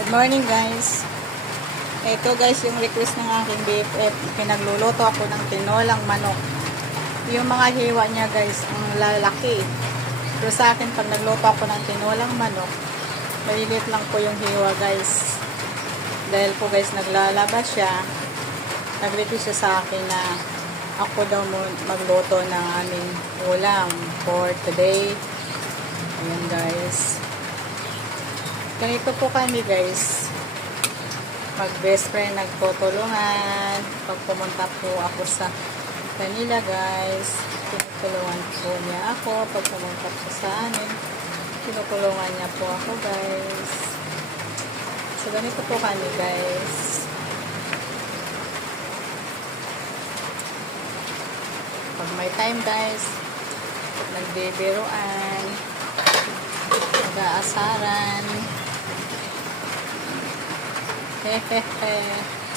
Good morning guys. Ito guys yung request ng aking BFF. Pinagluluto ako ng tinolang manok. Yung mga hiwa niya guys, ang lalaki. Pero sa akin pag nagluto ako ng tinolang manok, malilit lang po yung hiwa guys. Dahil po guys naglalaba siya. Nag-request siya sa akin na ako daw magluto ng aming ulam for today. Ayan guys. Ganito po kami guys. Mag-best friend, nagtutulungan. Pag pumunta po ako sa kanila guys, tinutulungan po niya ako. Pag pumunta po sa amin, tinutulungan niya po ako guys. So ganito po kami guys. Pag may time guys, nagbibiruan, nag-aasaran. Hehehe.